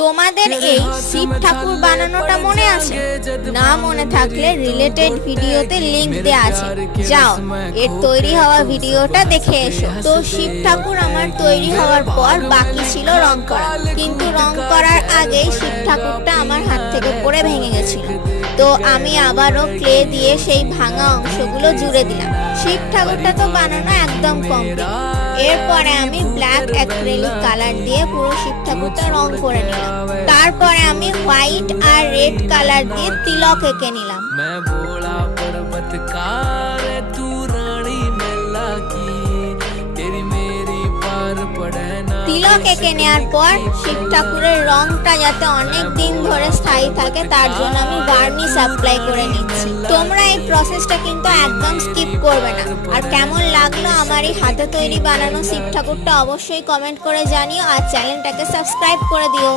তোমাদের এই শিব ঠাকুর বানানোটা মনে আছে? না মনে থাকলে রিলেটেড ভিডিওতে লিংক দেওয়া আছে, যাও এর তৈরি হওয়া ভিডিওটা দেখে এসো। তো শিব ঠাকুর আমার তৈরি হওয়ার পর বাকি ছিল রং করা, কিন্তু রং করার আগেই শিব ঠাকুরটা আমার হাত থেকে পড়ে ভেঙে গেছিল। তো আমি আবারও ক্লে দিয়ে সেই ভাঙা অংশগুলো জুড়ে দিলাম। শিব ঠাকুরটা তো বানানো একদম কমপ্লিট। এরপরে আমি ব্ল্যাক অ্যাক্রিলিক কালার দিয়ে পুরো শিব ঠাকুরটা রং করে নিলাম। তারপরে আমি হোয়াইট আর রেড কালার দিয়ে তিলক এঁকে নিলাম। তিলক এঁকে নেওয়ার পর শিব ঠাকুরের রংটা যাতে অনেক দিন ধরে স্থায়ী থাকে তার জন্য আমি ভার্নিশ অ্যাপ্লাই করে নিচ্ছি। তোমরা এই প্রসেসটা কিন্তু একদম স্কিপ করবে না। আর কেমন লাগলো আমার এই হাতে তৈরি বানানো শিব ঠাকুরটা অবশ্যই কমেন্ট করে জানিও, আর চ্যানেলটাকে সাবস্ক্রাইব করে দিও।